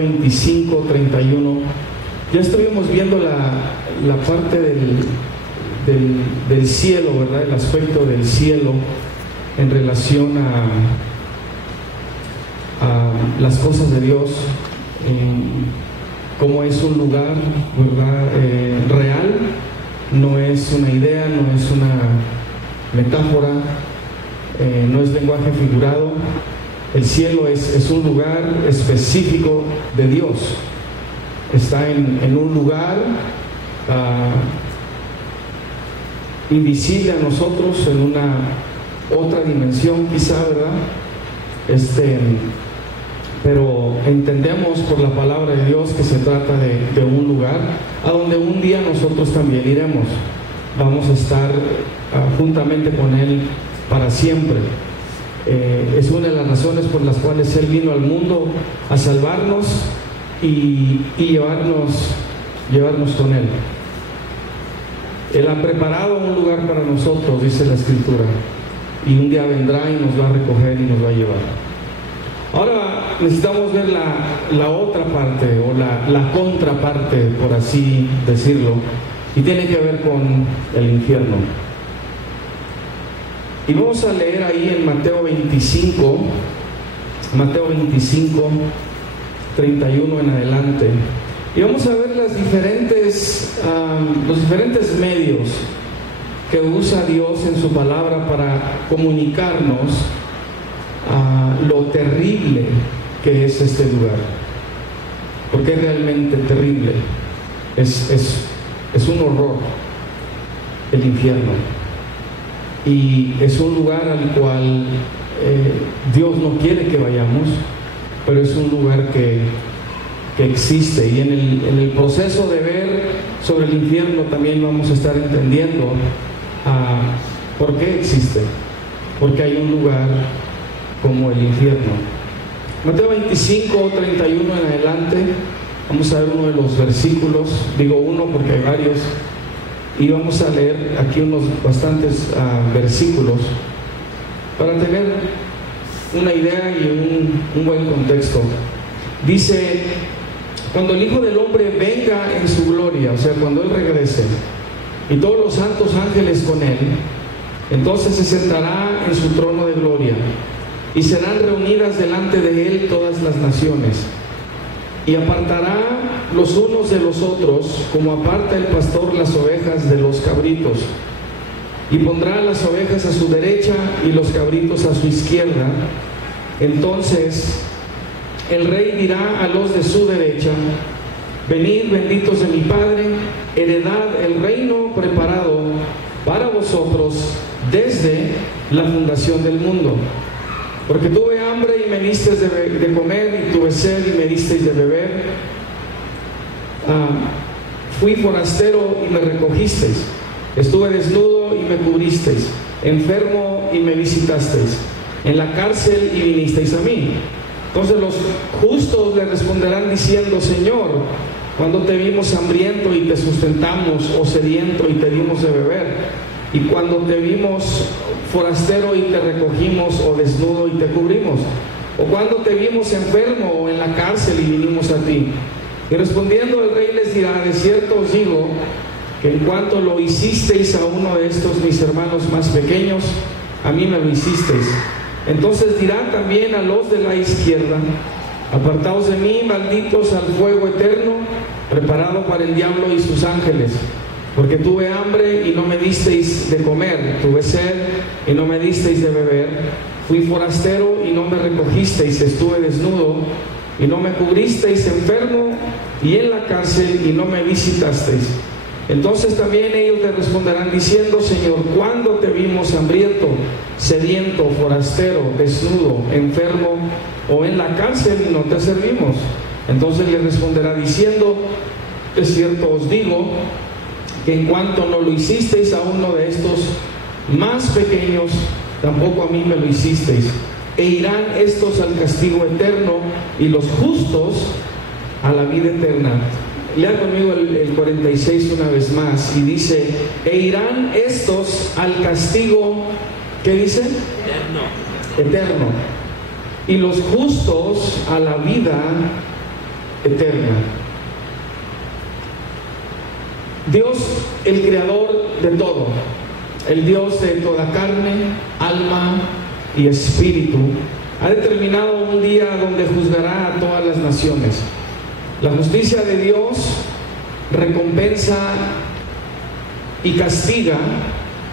25, 31. Ya estuvimos viendo la parte del cielo, ¿verdad? El aspecto del cielo en relación a las cosas de Dios, cómo es un lugar, ¿verdad? Real, no es una idea, no es una metáfora, no es lenguaje figurado. El cielo es un lugar específico de Dios. Está en un lugar invisible a nosotros, en una otra dimensión quizá, ¿verdad? Pero entendemos por la palabra de Dios que se trata de un lugar a donde un día nosotros también iremos. Vamos a estar juntamente con Él para siempre. Es una de las razones por las cuales Él vino al mundo a salvarnos y llevarnos con Él. Él ha preparado un lugar para nosotros, dice la Escritura, y un día vendrá y nos va a recoger y nos va a llevar. Ahora necesitamos ver la otra parte, o la contraparte, por así decirlo, y tiene que ver con el infierno. Y vamos a leer ahí en Mateo 25, 31 en adelante. Y vamos a ver los diferentes medios que usa Dios en su palabra para comunicarnos lo terrible que es este lugar. Porque es realmente terrible. Es un horror el infierno. Y es un lugar al cual Dios no quiere que vayamos, pero es un lugar que existe. Y en el proceso de ver sobre el infierno también vamos a estar entendiendo por qué existe, porque hay un lugar como el infierno. Mateo 25, 31 en adelante, vamos a ver uno de los versículos, digo uno porque hay varios, y vamos a leer aquí unos bastantes versículos para tener una idea y un buen contexto. Dice: cuando el Hijo del Hombre venga en su gloria, o sea, cuando Él regrese, y todos los santos ángeles con Él, entonces se sentará en su trono de gloria, y serán reunidas delante de Él todas las naciones, y apartará los unos de los otros, como aparta el pastor las ovejas de los cabritos, y pondrá las ovejas a su derecha y los cabritos a su izquierda. Entonces el Rey dirá a los de su derecha: venid, benditos de mi Padre, heredad el reino preparado para vosotros desde la fundación del mundo. Porque tuve hambre y me disteis de comer, y tuve sed y me disteis de beber. Fui forastero y me recogisteis. Estuve desnudo y me cubristeis. Enfermo y me visitasteis. En la cárcel y vinisteis a mí. Entonces los justos le responderán diciendo: Señor, cuando te vimos hambriento y te sustentamos, o sediento y te dimos de beber? Y cuando te vimos forastero y te recogimos, o desnudo y te cubrimos? ¿O cuando te vimos enfermo o en la cárcel y vinimos a ti? Y respondiendo el Rey les dirá: de cierto os digo que en cuanto lo hicisteis a uno de estos mis hermanos más pequeños, a mí me lo hicisteis. Entonces dirá también a los de la izquierda: apartaos de mí, malditos, al fuego eterno, preparado para el diablo y sus ángeles. Porque tuve hambre y no me disteis de comer, tuve sed y no me disteis de beber, fui forastero y no me recogisteis, estuve desnudo y no me cubristeis, enfermo y en la cárcel y no me visitasteis. Entonces también ellos le responderán diciendo: Señor, ¿cuándo te vimos hambriento, sediento, forastero, desnudo, enfermo o en la cárcel y no te servimos? Entonces le responderá diciendo: de cierto os digo que en cuanto no lo hicisteis a uno de estos más pequeños, tampoco a mí me lo hicisteis. E irán estos al castigo eterno y los justos a la vida eterna. Lea conmigo el 46 una vez más y dice: e irán estos al castigo, ¿qué dice? Eterno. Y los justos a la vida eterna. Dios, el creador de todo, el Dios de toda carne, alma y espíritu, ha determinado un día donde juzgará a todas las naciones. La justicia de Dios recompensa y castiga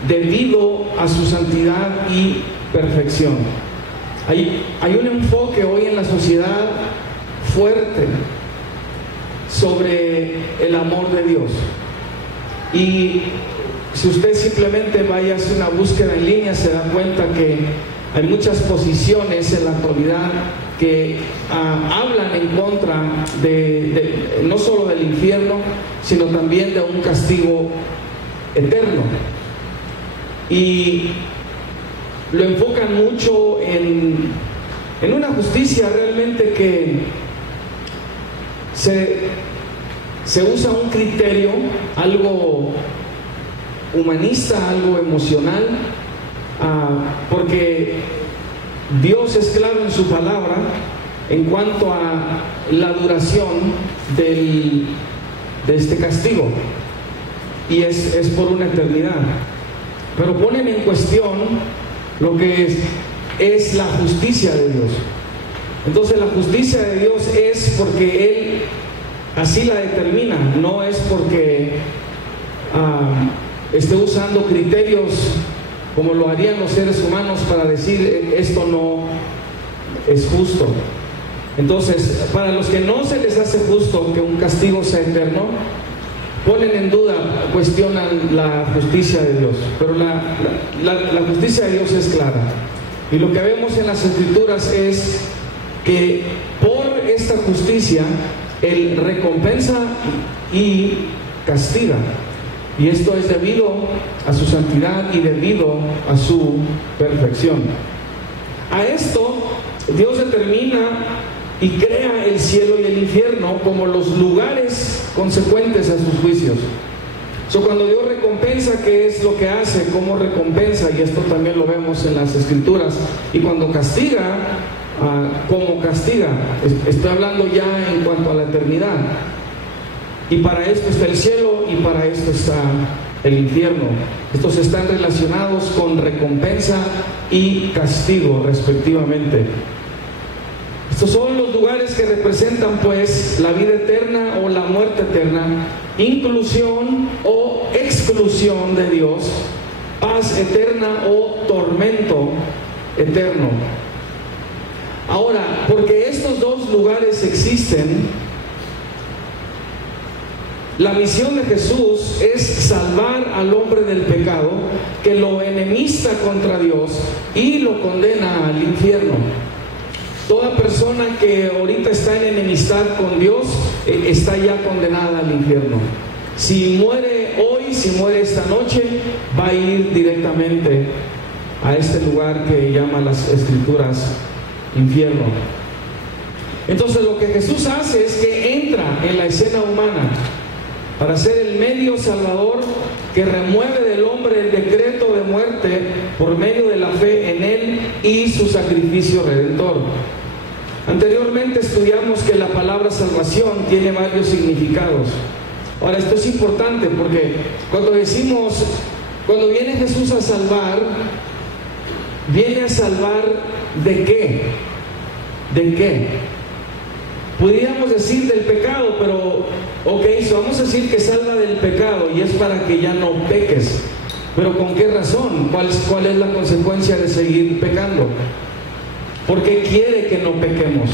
debido a su santidad y perfección. Hay un enfoque hoy en la sociedad fuerte sobre el amor de Dios. Y si usted simplemente vaya a hacer una búsqueda en línea, se da cuenta que hay muchas posiciones en la actualidad que hablan en contra no solo del infierno, sino también de un castigo eterno. Y lo enfocan mucho en una justicia realmente que se usa un criterio, algo humanista, algo emocional, porque Dios es claro en su palabra en cuanto a la duración de este castigo, y es por una eternidad. Pero ponen en cuestión lo que es la justicia de Dios. Entonces la justicia de Dios es porque Él así la determina, no es porque esté usando criterios como lo harían los seres humanos para decir esto no es justo. Entonces, para los que no se les hace justo que un castigo sea eterno, ponen en duda, cuestionan la justicia de Dios. Pero la justicia de Dios es clara. Y lo que vemos en las Escrituras es que por esta justicia Él recompensa y castiga. Y esto es debido a su santidad y debido a su perfección. A esto Dios determina y crea el cielo y el infierno como los lugares consecuentes a sus juicios. Cuando Dios recompensa, ¿qué es lo que hace? ¿Cómo recompensa? Y esto también lo vemos en las Escrituras. Y cuando castiga, ¿cómo castiga? Estoy hablando ya en cuanto a la eternidad. Y para esto está el cielo y para esto está el infierno. Estos están relacionados con recompensa y castigo respectivamente. Estos son los lugares que representan pues la vida eterna o la muerte eterna, inclusión o exclusión de Dios, paz eterna o tormento eterno. Ahora, porque estos dos lugares existen, la misión de Jesús es salvar al hombre del pecado que lo enemista contra Dios y lo condena al infierno. Toda persona que ahorita está en enemistad con Dios está ya condenada al infierno. Si muere hoy, si muere esta noche, va a ir directamente a este lugar que llaman las Escrituras infierno. Entonces lo que Jesús hace es que entra en la escena humana para ser el medio salvador que remueve del hombre el decreto de muerte por medio de la fe en Él y su sacrificio redentor. Anteriormente estudiamos que la palabra salvación tiene varios significados. Ahora, esto es importante porque cuando viene Jesús a salvar, ¿viene a salvar de qué? ¿De qué? Podríamos decir del pecado, pero vamos a decir que salva del pecado y es para que ya no peques. Pero ¿con qué razón? ¿Cuál es la consecuencia de seguir pecando? Porque quiere que no pequemos.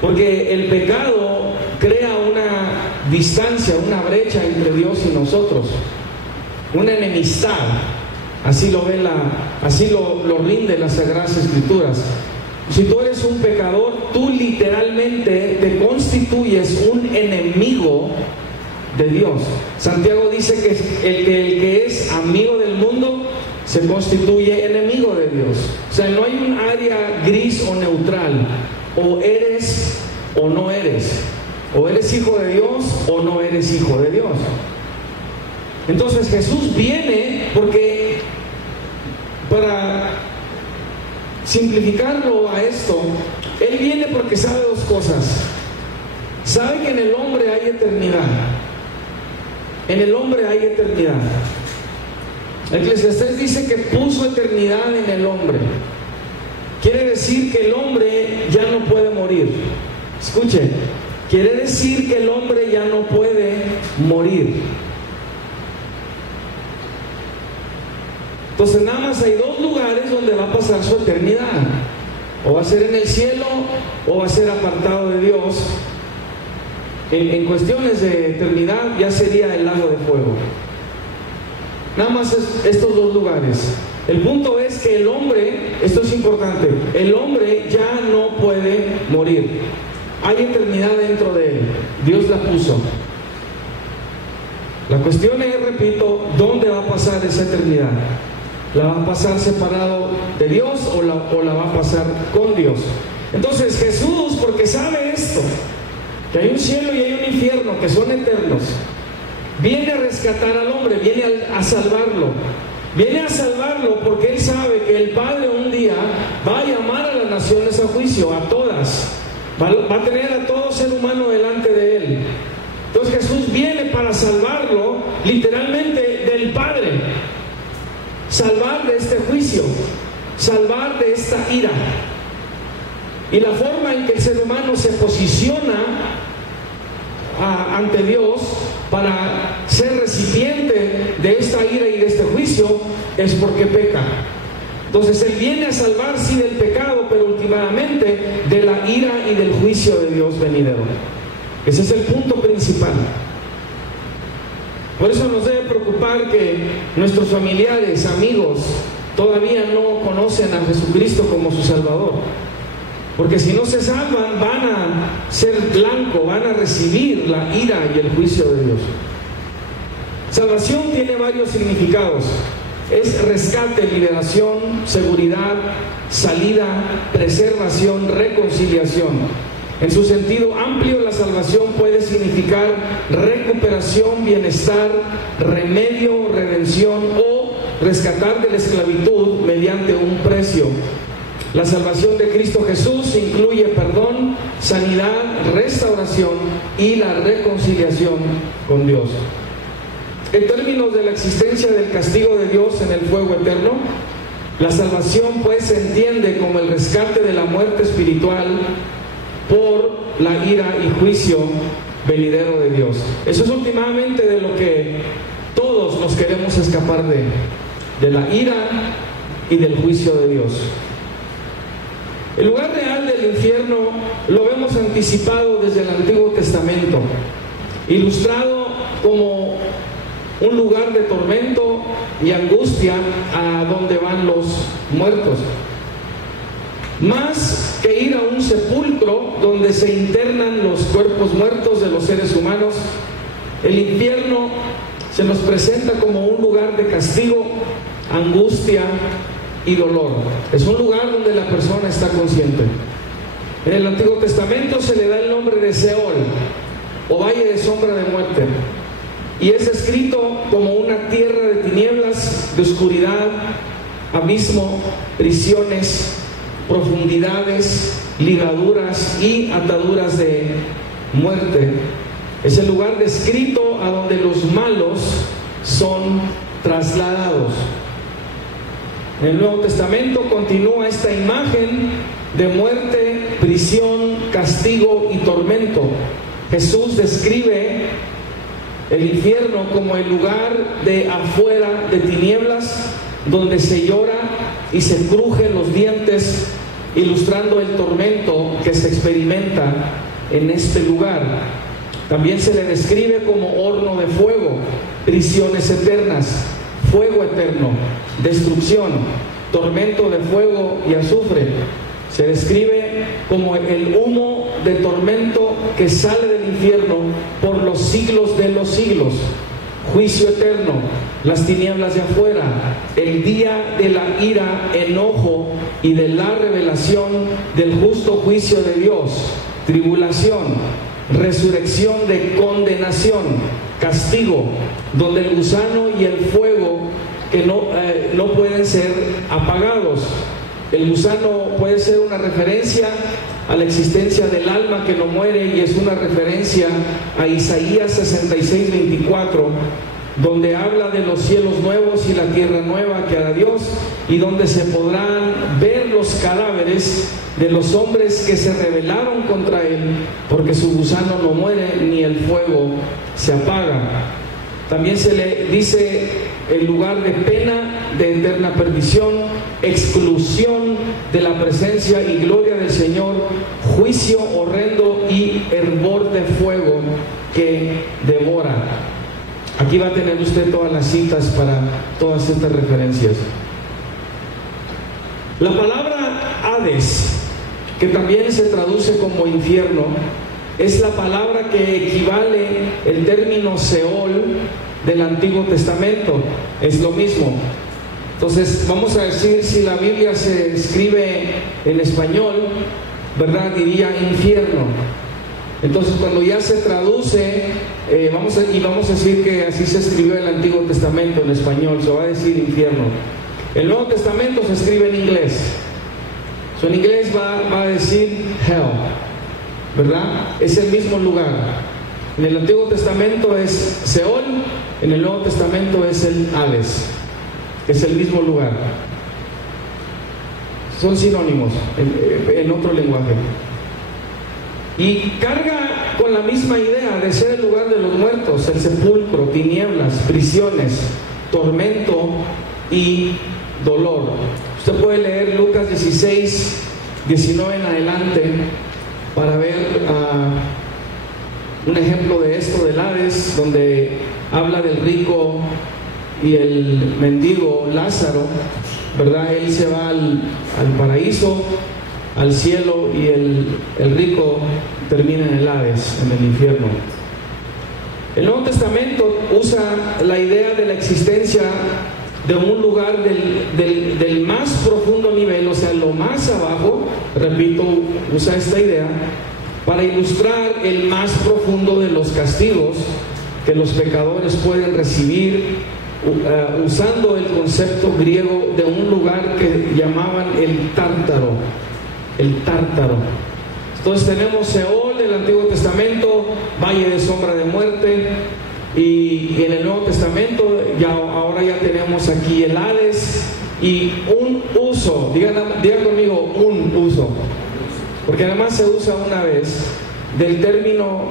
Porque el pecado crea una distancia, una brecha entre Dios y nosotros, una enemistad. Así lo rinde las Sagradas Escrituras. Si tú eres un pecador, tú literalmente te constituyes un enemigo de Dios. Santiago dice que el que es amigo del mundo se constituye enemigo de Dios. O sea, no hay un área gris o neutral. O eres o no eres. O eres hijo de Dios o no eres hijo de Dios. Entonces Jesús viene porque, para simplificarlo a esto, Él viene porque sabe dos cosas. ¿Sabe que en el hombre hay eternidad? En el hombre hay eternidad. Eclesiastés dice que puso eternidad en el hombre. Quiere decir que el hombre ya no puede morir. Escuche, quiere decir que el hombre ya no puede morir. Entonces nada más hay dos lugares donde va a pasar su eternidad. O va a ser en el cielo o va a ser apartado de Dios. En cuestiones de eternidad ya sería el lago de fuego. Nada más estos dos lugares. El punto es que el hombre, esto es importante, el hombre ya no puede morir. Hay eternidad dentro de él. Dios la puso. La cuestión es, repito, ¿dónde va a pasar esa eternidad? ¿La va a pasar separado de Dios o la va a pasar con Dios? Entonces Jesús, porque sabe esto, que hay un cielo y hay un infierno que son eternos, viene a rescatar al hombre, viene a salvarlo. Viene a salvarlo porque Él sabe que el Padre un día va a llamar a las naciones a juicio, a todas. Va a tener a todo ser humano delante de Él. Entonces Jesús viene para salvarlo, literalmente, del Padre. Salvar de este juicio, salvar de esta ira. Y la forma en que el ser humano se posiciona ante Dios para ser recipiente de esta ira y de este juicio es porque peca. Entonces Él viene a salvar sí del pecado, pero últimamente de la ira y del juicio de Dios venidero. Ese es el punto principal. Por eso nos debe preocupar que nuestros familiares, amigos, todavía no conocen a Jesucristo como su Salvador. Porque si no se salvan, van a ser blanco, van a recibir la ira y el juicio de Dios. Salvación tiene varios significados. Es rescate, liberación, seguridad, salida, preservación, reconciliación. En su sentido amplio, la salvación puede significar recuperación, bienestar, remedio, redención o rescatar de la esclavitud mediante un precio. La salvación de Cristo Jesús incluye perdón, sanidad, restauración y la reconciliación con Dios. En términos de la existencia del castigo de Dios en el fuego eterno, la salvación pues se entiende como el rescate de la muerte espiritual por la ira y juicio venidero de Dios. Eso es últimamente de lo que todos nos queremos escapar de la ira y del juicio de Dios. El lugar real del infierno lo vemos anticipado desde el Antiguo Testamento, ilustrado como un lugar de tormento y angustia a donde van los muertos. Más que ir a un sepulcro donde se internan los cuerpos muertos de los seres humanos, el infierno se nos presenta como un lugar de castigo, angustia y dolor. Es un lugar donde la persona está consciente. En el Antiguo Testamento se le da el nombre de Seol, o valle de sombra de muerte, y es descrito como una tierra de tinieblas, de oscuridad, abismo, prisiones, profundidades, ligaduras y ataduras de muerte. Es el lugar descrito a donde los malos son trasladados. En el Nuevo Testamento continúa esta imagen de muerte, prisión, castigo y tormento. Jesús describe el infierno como el lugar de afuera de tinieblas, donde se llora y se crujen los dientes, ilustrando el tormento que se experimenta en este lugar. También se le describe como horno de fuego, prisiones eternas, fuego eterno, destrucción, tormento de fuego y azufre. Se describe como el humo de tormento que sale del infierno por los siglos de los siglos, juicio eterno, las tinieblas de afuera, el día de la ira, enojo y de la revelación del justo juicio de Dios, tribulación, resurrección de condenación, castigo, donde el gusano y el fuego que no pueden ser apagados. El gusano puede ser una referencia a la existencia del alma que no muere, y es una referencia a Isaías 66, 24, donde habla de los cielos nuevos y la tierra nueva que hará Dios, y donde se podrán ver los cadáveres de los hombres que se rebelaron contra Él, porque su gusano no muere ni el fuego se apaga. También se le dice el lugar de pena, de eterna perdición, exclusión de la presencia y gloria del Señor, juicio horrendo y hervor de fuego que devora. Aquí va a tener usted todas las citas para todas estas referencias. La palabra Hades, que también se traduce como infierno, es la palabra que equivale el término Seol del Antiguo Testamento. Es lo mismo. Entonces, vamos a decir, si la Biblia se escribe en español, ¿verdad?, diría infierno. Entonces, cuando ya se traduce, vamos a decir que así se escribió el Antiguo Testamento en español, se va a decir infierno. El Nuevo Testamento se escribe en inglés. En inglés va a decir hell, ¿verdad? Es el mismo lugar. En el Antiguo Testamento es Seol, en el Nuevo Testamento es el Hades. Es el mismo lugar. Son sinónimos en otro lenguaje. Y carga con la misma idea de ser el lugar de los muertos, el sepulcro, tinieblas, prisiones, tormento y dolor. Usted puede leer Lucas 16, 19 en adelante para ver un ejemplo de esto del Hades, donde habla del rico y el mendigo Lázaro, ¿verdad? Él se va al paraíso, al cielo, y el rico termina en el Hades, en el infierno. El Nuevo Testamento usa la idea de la existencia de un lugar del más profundo nivel, o sea, lo más abajo, repito, usa esta idea para ilustrar el más profundo de los castigos que los pecadores pueden recibir, usando el concepto griego de un lugar que llamaban el Tártaro. El Tártaro. Entonces tenemos Seol del Antiguo Testamento, valle de sombra de muerte, y en el Nuevo Testamento ahora ya tenemos aquí el Hades y un uso. Digan conmigo, un uso, porque además se usa una vez del término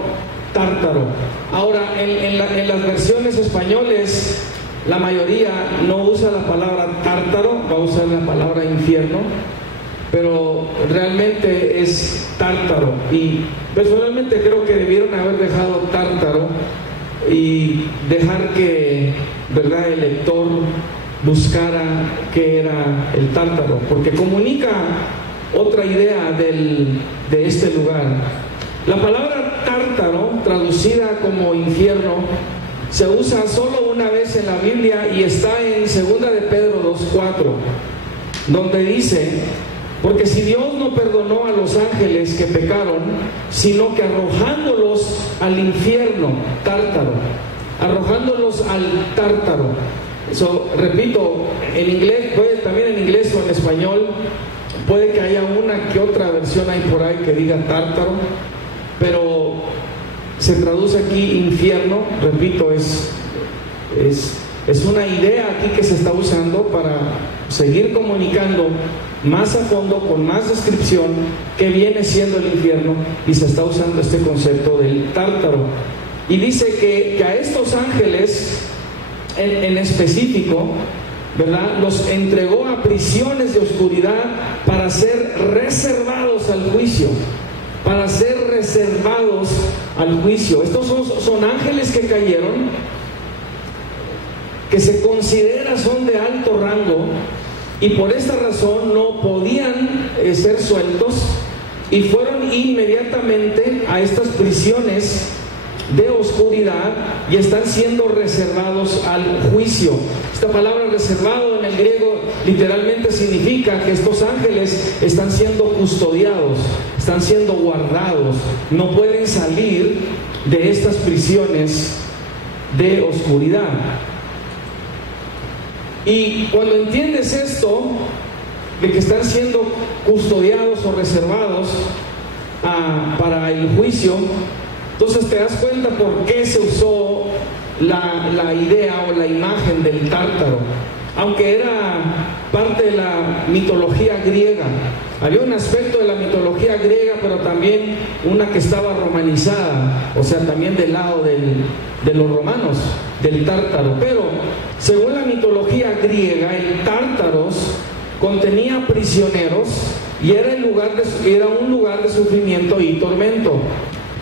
Tártaro. Ahora en las versiones españoles la mayoría no usa la palabra Tártaro, va a usar la palabra infierno, pero realmente es Tártaro, y personalmente creo que debieron haber dejado Tártaro y dejar que, ¿verdad?, el lector buscara qué era el Tártaro, porque comunica otra idea de este lugar. La palabra Tártaro, traducida como infierno, se usa solo una vez en la Biblia, y está en 2 de Pedro 2:4, donde dice: porque si Dios no perdonó a los ángeles que pecaron, sino que arrojándolos al infierno, Tártaro, arrojándolos al Tártaro. Eso, repito, en inglés, también en inglés o en español, puede que haya una que otra versión ahí por ahí que diga Tártaro, pero se traduce aquí infierno. Repito, es una idea aquí que se está usando para seguir comunicando más a fondo, con más descripción, que viene siendo el infierno, y se está usando este concepto del Tártaro. Y dice que a estos ángeles en específico, ¿verdad?, los entregó a prisiones de oscuridad para ser reservados al juicio. Para ser reservados al juicio. Estos son ángeles que cayeron, que se considera son de alto rango, y por esta razón no podían ser sueltos, y fueron inmediatamente a estas prisiones de oscuridad y están siendo reservados al juicio. Esta palabra reservado en el griego literalmente significa que estos ángeles están siendo custodiados, están siendo guardados, no pueden salir de estas prisiones de oscuridad. Y cuando entiendes esto, de que están siendo custodiados o reservados, para el juicio. Entonces te das cuenta por qué se usó la idea o la imagen del tártaro, aunque era parte de la mitología griega. Había un aspecto de la mitología griega, pero también una que estaba romanizada, o sea, también del lado de los romanos, del tártaro. Pero según la mitología griega, el tártaros contenía prisioneros y era un lugar de sufrimiento y tormento.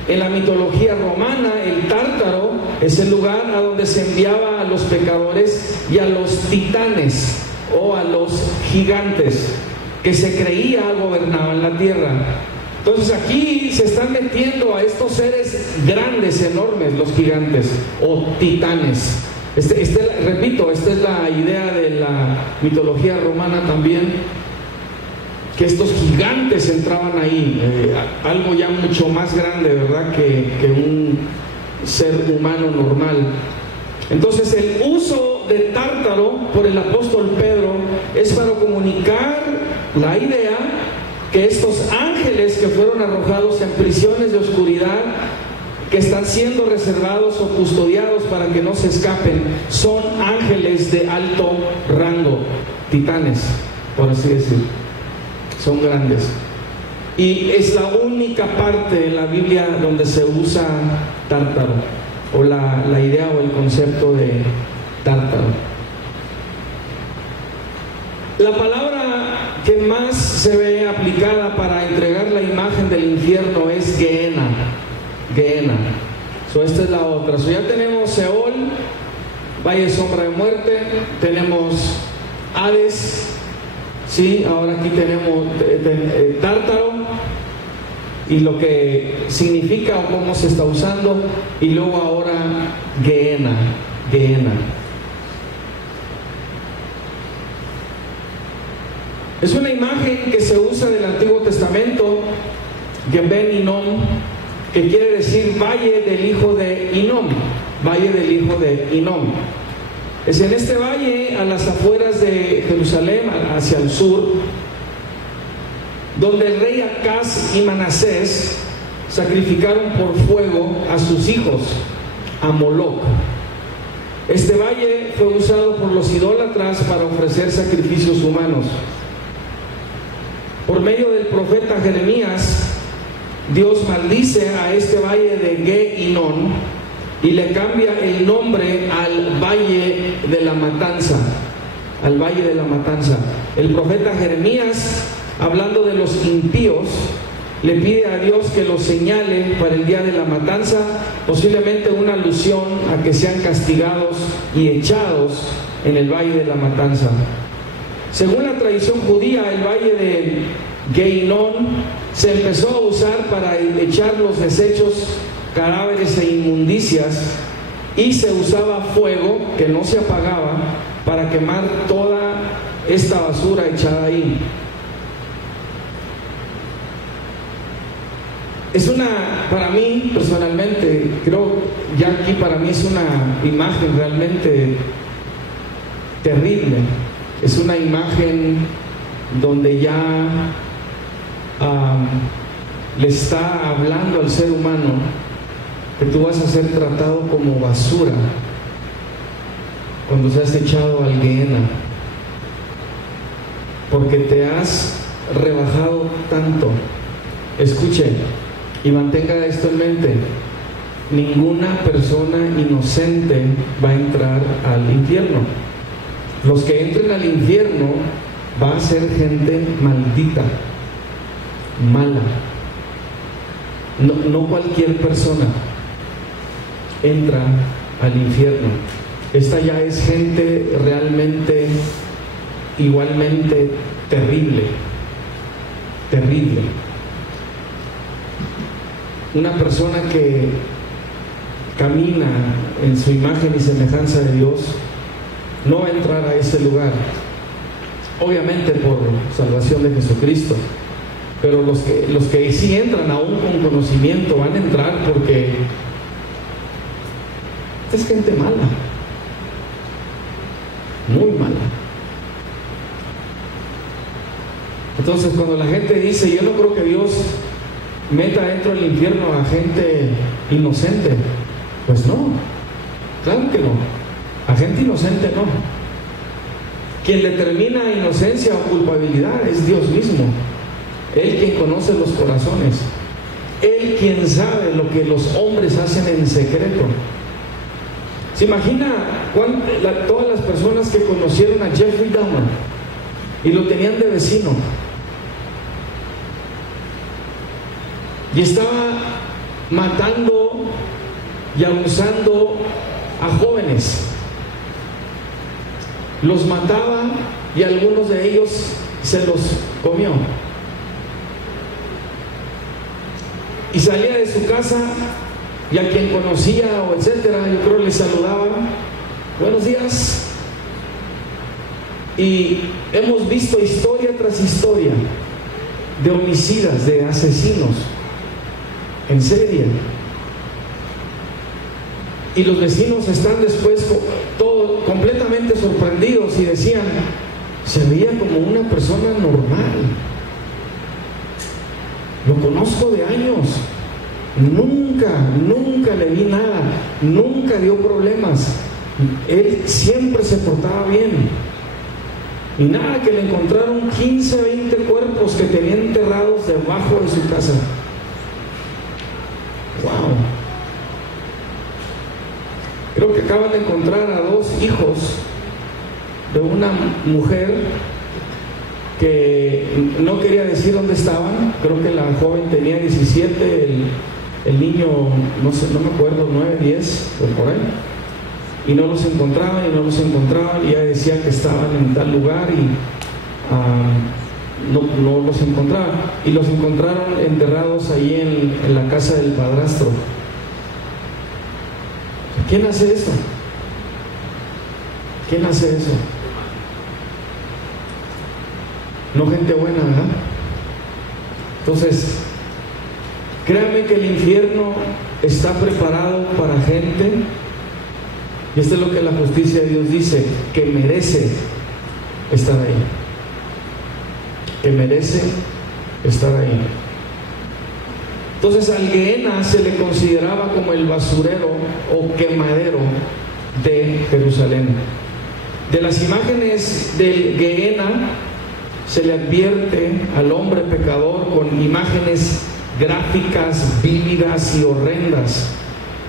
En la mitología romana, el Tártaro es el lugar a donde se enviaba a los pecadores y a los titanes o a los gigantes que se creía gobernaban la tierra. Entonces aquí se están metiendo a estos seres grandes, enormes, los gigantes o titanes. Repito, esta es la idea de la mitología romana también, que estos gigantes entraban ahí, algo ya mucho más grande, ¿verdad?, que un ser humano normal. Entonces el uso de tártaro por el apóstol Pedro es para comunicar la idea que estos ángeles que fueron arrojados en prisiones de oscuridad, que están siendo reservados o custodiados para que no se escapen, son ángeles de alto rango, titanes, por así decirlo. Son grandes. Y es la única parte en la Biblia donde se usa tártaro, o la idea o el concepto de tártaro. La palabra que más se ve aplicada para entregar la imagen del infierno es Gehenna. Gehenna. Esta es la otra. Ya tenemos Seol, valle de sombra de muerte, tenemos Hades. Sí, ahora aquí tenemos tártaro y lo que significa o cómo se está usando, y luego ahora Gehenna. Gehenna. Es una imagen que se usa del Antiguo Testamento, Geben Hinnom, que quiere decir valle del hijo de Hinnom, valle del hijo de Hinnom. Es en este valle, a las afueras de Jerusalén, hacia el sur, donde el rey Acaz y Manasés sacrificaron por fuego a sus hijos, a Moloc. Este valle fue usado por los idólatras para ofrecer sacrificios humanos. Por medio del profeta Jeremías, Dios maldice a este valle de Ge-Hinnom y le cambia el nombre al Valle de la Matanza, al Valle de la Matanza. El profeta Jeremías, hablando de los impíos, le pide a Dios que los señale para el día de la matanza, posiblemente una alusión a que sean castigados y echados en el Valle de la Matanza. Según la tradición judía, el Valle de Ge-Hinnom se empezó a usar para echar los desechos, cadáveres e inmundicias, y se usaba fuego que no se apagaba para quemar toda esta basura echada ahí. Es para mí personalmente, creo ya aquí para mí es una imagen realmente terrible. Es una imagen donde ya le está hablando al ser humano que tú vas a ser tratado como basura cuando seas echado al Gehenna, porque te has rebajado tanto. Escuche y mantenga esto en mente: ninguna persona inocente va a entrar al infierno. Los que entren al infierno va a ser gente maldita, mala. No cualquier persona entra al infierno. Esta ya es gente realmente igualmente terrible, terrible. Una persona que camina en su imagen y semejanza de Dios no va a entrar a ese lugar, obviamente por salvación de Jesucristo, pero los que sí entran aún con conocimiento van a entrar porque es gente mala, muy mala. Entonces cuando la gente dice yo no creo que Dios meta dentro del infierno a gente inocente. Pues no, claro que no. A gente inocente no. Quien determina inocencia o culpabilidad es Dios mismo. Él quien conoce los corazones. Él quien sabe lo que los hombres hacen en secreto. ¿Se imagina todas las personas que conocieron a Jeffrey Dahmer y lo tenían de vecino? Y estaba matando y abusando a jóvenes. Los mataba y algunos de ellos se los comió. Y salía de su casa y a quien conocía o etcétera, yo creo le saludaba, buenos días. Y hemos visto historia tras historia de homicidas, de asesinos en serie. Y los vecinos están después todos completamente sorprendidos y decían, se veía como una persona normal. Lo conozco de años. Nunca le vi nada. Nunca dio problemas. Él siempre se portaba bien. Y nada, que le encontraron 15, 20 cuerpos que tenía enterrados debajo de su casa. Wow. Creo que acaban de encontrar a 2 hijos de una mujer que no quería decir dónde estaban. Creo que la joven tenía 17, el niño, no sé, no me acuerdo, 9, 10 o por ahí. Y no los encontraban y ella decía que estaban en tal lugar y no los encontraban. Y los encontraron enterrados ahí en la casa del padrastro. ¿Quién hace esto? ¿Quién hace eso? No gente buena, ¿verdad? Entonces, créanme que el infierno está preparado para gente, y esto es lo que la justicia de Dios dice, que merece estar ahí. Que merece estar ahí. Entonces al Gehenna se le consideraba como el basurero o quemadero de Jerusalén. De las imágenes del Gehenna se le advierte al hombre pecador con imágenes gráficas, vívidas y horrendas,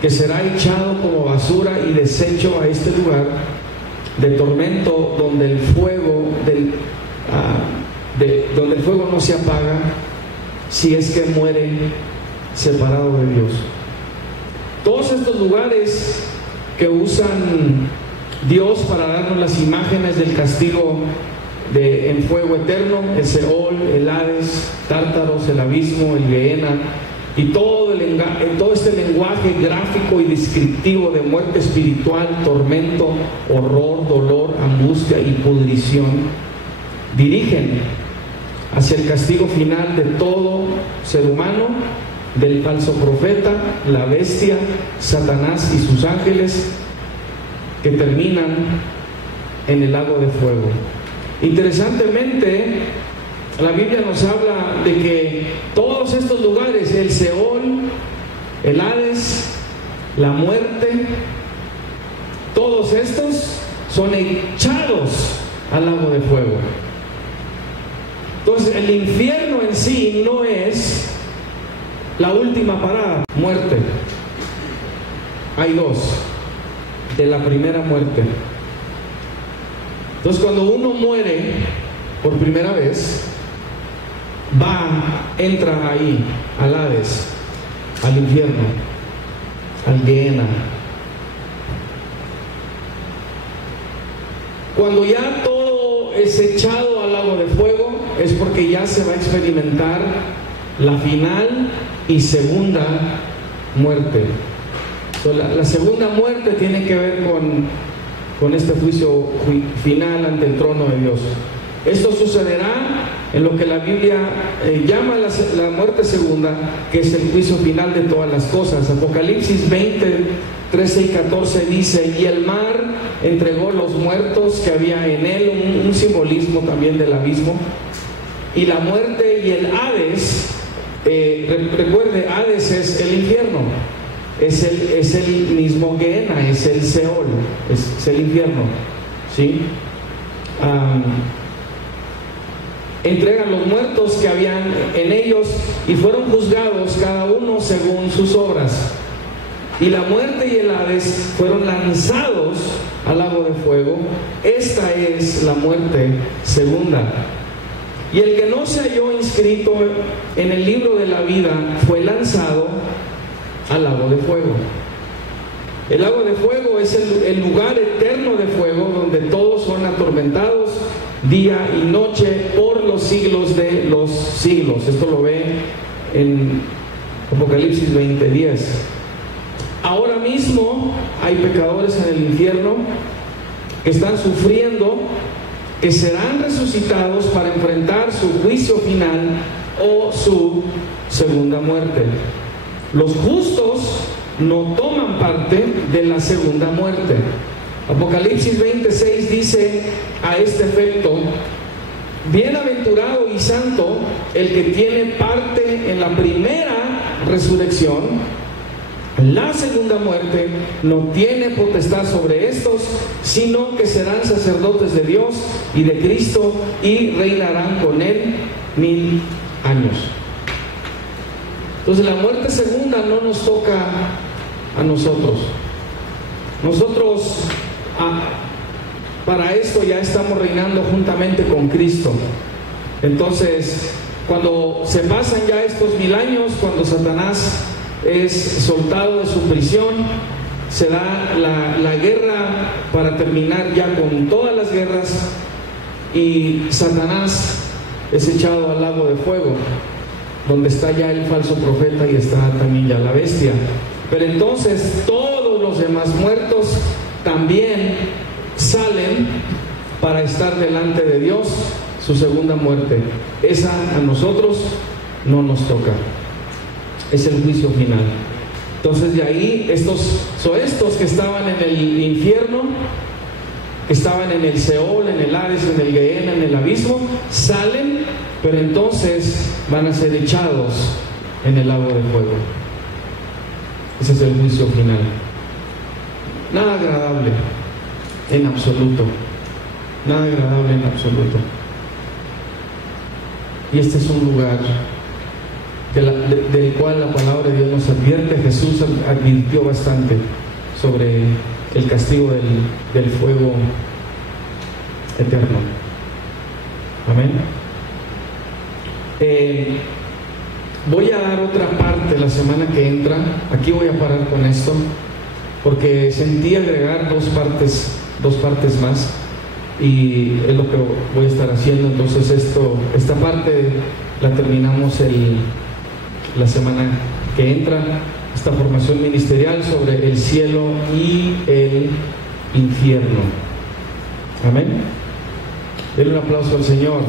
que será echado como basura y desecho a este lugar de tormento donde el fuego donde el fuego no se apaga si es que muere separado de Dios. Todos estos lugares que usan Dios para darnos las imágenes del castigo en fuego eterno, el Seol, el Hades, Tártaros, el abismo, el Gehenna, y todo este lenguaje gráfico y descriptivo de muerte espiritual, tormento, horror, dolor, angustia y pudrición, dirigen hacia el castigo final de todo ser humano, del falso profeta, la bestia, Satanás y sus ángeles, que terminan en el lago de fuego. Interesantemente, la Biblia nos habla de que todos estos lugares, el Seol, el Hades, la muerte, todos estos son echados al lago de fuego. Entonces el infierno en sí no es la última parada, muerte. Hay 2 de la primera muerte. Entonces cuando uno muere por primera vez, entra ahí, al Hades, al infierno, al Gehenna. Cuando ya todo es echado al lago de fuego, es porque ya se va a experimentar la final y segunda muerte. Entonces, la segunda muerte tiene que ver con este juicio final ante el trono de Dios. Esto sucederá en lo que la Biblia llama la muerte segunda, que es el juicio final de todas las cosas. Apocalipsis 20, 13 y 14 dice: y el mar entregó los muertos que había en él, un simbolismo también del abismo, y la muerte y el Hades Recuerde, Hades es el infierno, es el mismo Gehenna, es el Seol, es el infierno, ¿sí? Entregan los muertos que habían en ellos y fueron juzgados cada uno según sus obras. Y la muerte y el Hades fueron lanzados al lago de fuego. Esta es la muerte segunda. Y el que no se halló inscrito en el libro de la vida fue lanzado al lago de fuego. El lago de fuego es el lugar eterno de fuego donde todos son atormentados día y noche por los siglos de los siglos. Esto lo ve en Apocalipsis 20:10. Ahora mismo hay pecadores en el infierno que están sufriendo, que serán resucitados para enfrentar su juicio final o su segunda muerte. Los justos no toman parte de la segunda muerte. Apocalipsis 20:6 dice a este efecto: bienaventurado y santo el que tiene parte en la primera resurrección. La segunda muerte no tiene potestad sobre estos, sino que serán sacerdotes de Dios y de Cristo y reinarán con él 1000 años. Entonces la muerte segunda no nos toca a nosotros. Nosotros para esto ya estamos reinando juntamente con Cristo. Entonces, cuando se pasan ya estos 1000 años, cuando Satanás es soltado de su prisión, se da la guerra para terminar ya con todas las guerras, y Satanás es echado al lago de fuego, donde está ya el falso profeta y está también ya la bestia. Pero entonces todos los demás muertos también salen para estar delante de Dios, su segunda muerte. Esa a nosotros no nos toca. Es el juicio final. Entonces de ahí estos que estaban en el infierno, que estaban en el Seol, en el Hades, en el Gehenna, en el abismo, salen, pero entonces van a ser echados en el lago de fuego. Ese es el juicio final. Nada agradable en absoluto. Nada agradable en absoluto. Y este es un lugar del cual la palabra de Dios nos advierte. Jesús advirtió bastante sobre el castigo del fuego eterno. Amén. Voy a dar otra parte la semana que entra. Aquí voy a parar con esto, porque sentí agregar dos partes más, y es lo que voy a estar haciendo. Entonces esta parte la terminamos la semana que entra, esta formación ministerial sobre el cielo y el infierno. Amén. Denle un aplauso al Señor.